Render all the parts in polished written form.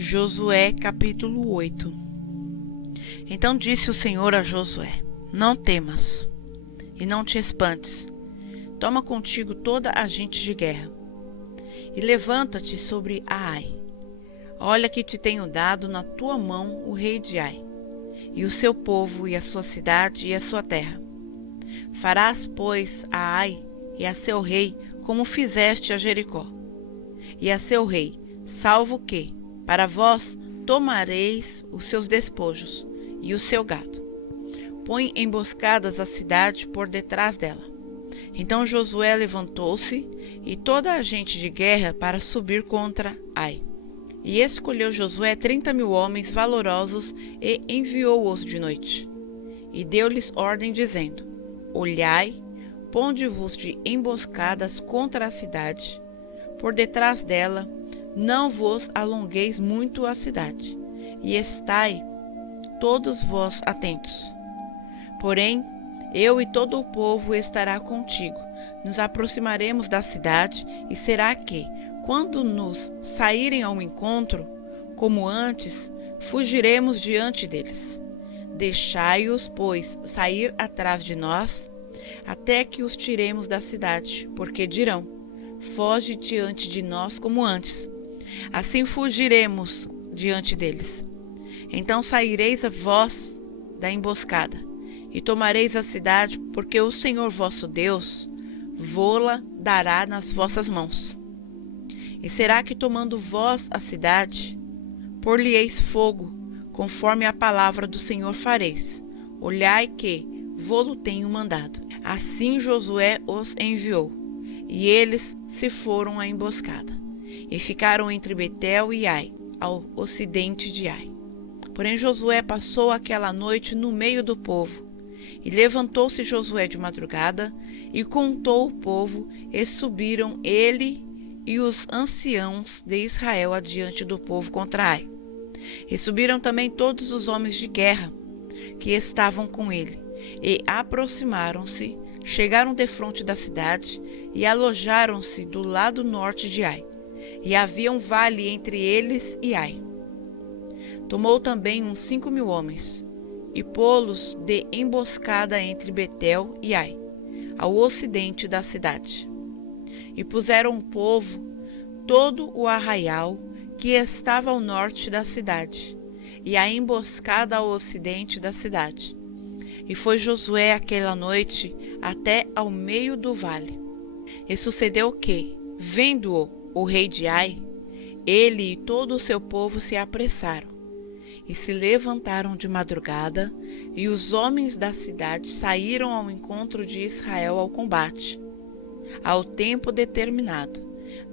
Josué capítulo 8. Então disse o Senhor a Josué: Não temas, e não te espantes. Toma contigo toda a gente de guerra, e levanta-te sobre Ai. Olha que te tenho dado na tua mão o rei de Ai, e o seu povo, e a sua cidade, e a sua terra. Farás, pois, a Ai e a seu rei como fizeste a Jericó, e a seu rei, salvo que, para vós, tomareis os seus despojos e o seu gado. Põe emboscadas a cidade por detrás dela. Então Josué levantou-se e toda a gente de guerra para subir contra Ai. E escolheu Josué 30.000 homens valorosos e enviou-os de noite. E deu-lhes ordem dizendo: Olhai, ponde-vos de emboscadas contra a cidade, por detrás dela, não vos alongueis muito a cidade, e estai todos vós atentos. Porém, eu e todo o povo estará contigo. Nos aproximaremos da cidade, e será que, quando nos saírem ao encontro, como antes, fugiremos diante deles. Deixai-os, pois, sair atrás de nós, até que os tiremos da cidade, porque dirão: Foge diante de nós como antes. Assim fugiremos diante deles. Então saireis a vós da emboscada, e tomareis a cidade, porque o Senhor vosso Deus vô-la dará nas vossas mãos. E será que, tomando vós a cidade, por-lhe-eis fogo, conforme a palavra do Senhor fareis. Olhai que vô-lo tenho mandado. Assim Josué os enviou, e eles se foram à emboscada, e ficaram entre Betel e Ai, ao ocidente de Ai. Porém Josué passou aquela noite no meio do povo. E levantou-se Josué de madrugada, e contou o povo, e subiram ele e os anciãos de Israel adiante do povo contra Ai. E subiram também todos os homens de guerra que estavam com ele, e aproximaram-se, chegaram defronte da cidade, e alojaram-se do lado norte de Ai. E havia um vale entre eles e Ai. Tomou também uns 5.000 homens, e pô-los de emboscada entre Betel e Ai, ao ocidente da cidade. E puseram o povo todo o arraial que estava ao norte da cidade, e a emboscada ao ocidente da cidade. E foi Josué aquela noite até ao meio do vale. E sucedeu que, vendo-o o rei de Ai, ele e todo o seu povo se apressaram, e se levantaram de madrugada, e os homens da cidade saíram ao encontro de Israel ao combate, ao tempo determinado,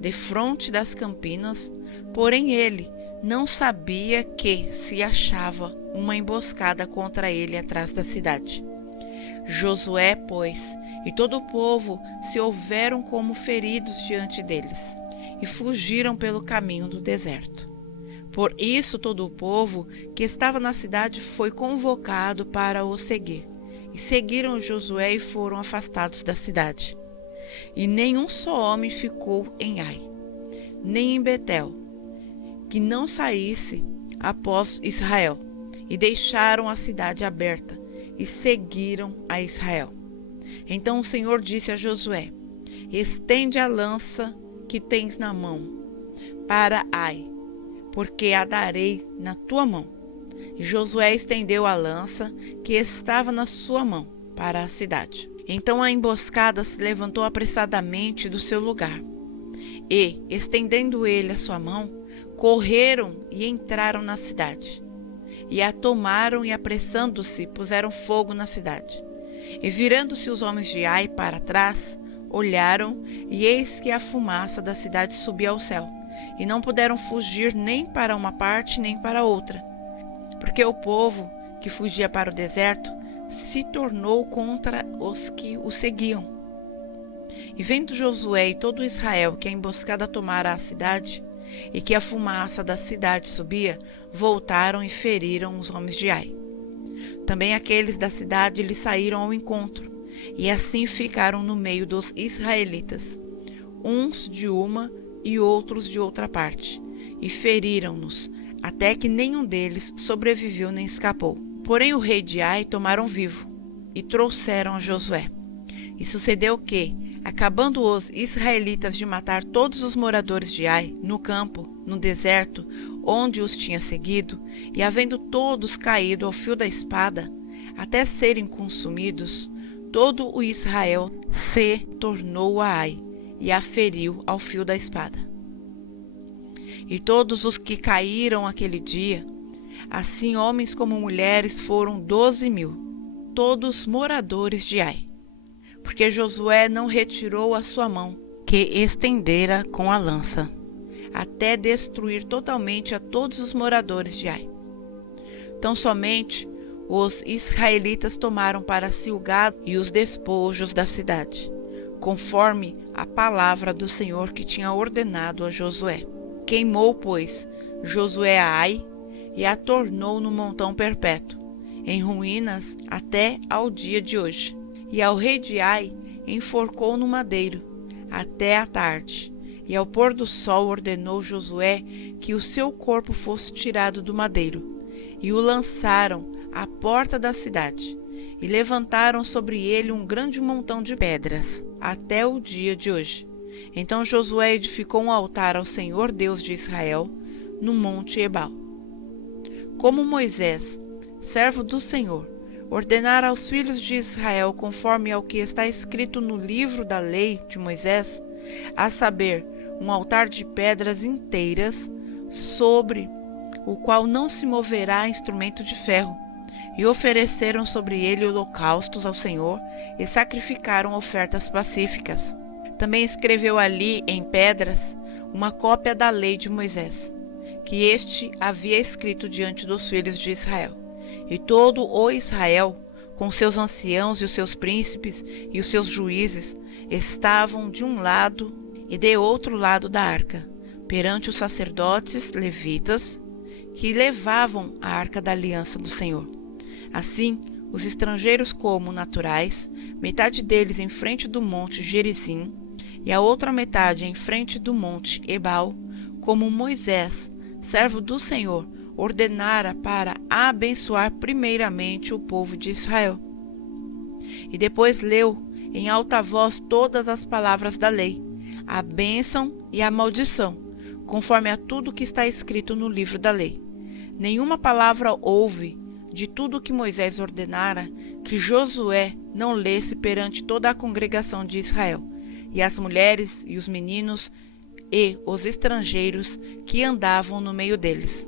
defronte das campinas, porém ele não sabia que se achava uma emboscada contra ele atrás da cidade. Josué, pois, e todo o povo se houveram como feridos diante deles, e fugiram pelo caminho do deserto. Por isso todo o povo que estava na cidade foi convocado para o seguir. E seguiram Josué e foram afastados da cidade. E nenhum só homem ficou em Ai, nem em Betel, que não saísse após Israel. E deixaram a cidade aberta e seguiram a Israel. Então o Senhor disse a Josué: Estende a lança que tens na mão para Ai, porque a darei na tua mão. E Josué estendeu a lança que estava na sua mão para a cidade. Então a emboscada se levantou apressadamente do seu lugar. E, estendendo ele a sua mão, correram e entraram na cidade. E a tomaram e, apressando-se, puseram fogo na cidade. E virando-se os homens de Ai para trás, olharam, e eis que a fumaça da cidade subia ao céu. E não puderam fugir nem para uma parte nem para outra, porque o povo que fugia para o deserto se tornou contra os que o seguiam. E vendo Josué e todo Israel que a emboscada tomara a cidade, e que a fumaça da cidade subia, voltaram e feriram os homens de Ai. Também aqueles da cidade lhe saíram ao encontro, e assim ficaram no meio dos israelitas, uns de uma e outros de outra parte, e feriram-nos, até que nenhum deles sobreviveu nem escapou. Porém o rei de Ai tomaram vivo e trouxeram a Josué. E sucedeu que, acabando os israelitas de matar todos os moradores de Ai, no campo, no deserto, onde os tinha seguido, e havendo todos caído ao fio da espada, até serem consumidos, todo o Israel se tornou a Ai, e a feriu ao fio da espada. E todos os que caíram aquele dia, assim homens como mulheres, foram 12.000, todos moradores de Ai. Porque Josué não retirou a sua mão, que estendera com a lança, até destruir totalmente a todos os moradores de Ai. Tão somente os israelitas tomaram para si o gado e os despojos da cidade, conforme a palavra do Senhor que tinha ordenado a Josué. Queimou, pois, Josué a Ai e a tornou no montão perpétuo, em ruínas até ao dia de hoje. E ao rei de Ai enforcou no madeiro, até a tarde. E ao pôr do sol ordenou Josué que o seu corpo fosse tirado do madeiro. E o lançaram à porta da cidade, e levantaram sobre ele um grande montão de pedras, até o dia de hoje. Então Josué edificou um altar ao Senhor Deus de Israel, no monte Ebal. Como Moisés, servo do Senhor, ordenara aos filhos de Israel, conforme ao que está escrito no livro da lei de Moisés, a saber, um altar de pedras inteiras, sobre o qual não se moverá instrumento de ferro, e ofereceram sobre ele holocaustos ao Senhor, e sacrificaram ofertas pacíficas. Também escreveu ali, em pedras, uma cópia da lei de Moisés, que este havia escrito diante dos filhos de Israel. E todo o Israel, com seus anciãos e os seus príncipes e os seus juízes, estavam de um lado e de outro lado da arca, perante os sacerdotes levitas, que levavam a arca da aliança do Senhor. Assim, os estrangeiros como naturais, metade deles em frente do monte Gerizim, e a outra metade em frente do monte Ebal, como Moisés, servo do Senhor, ordenara para abençoar primeiramente o povo de Israel. E depois leu em alta voz todas as palavras da lei, a bênção e a maldição, conforme a tudo que está escrito no livro da lei. Nenhuma palavra houve de tudo que Moisés ordenara que Josué não lesse perante toda a congregação de Israel, e as mulheres e os meninos e os estrangeiros que andavam no meio deles.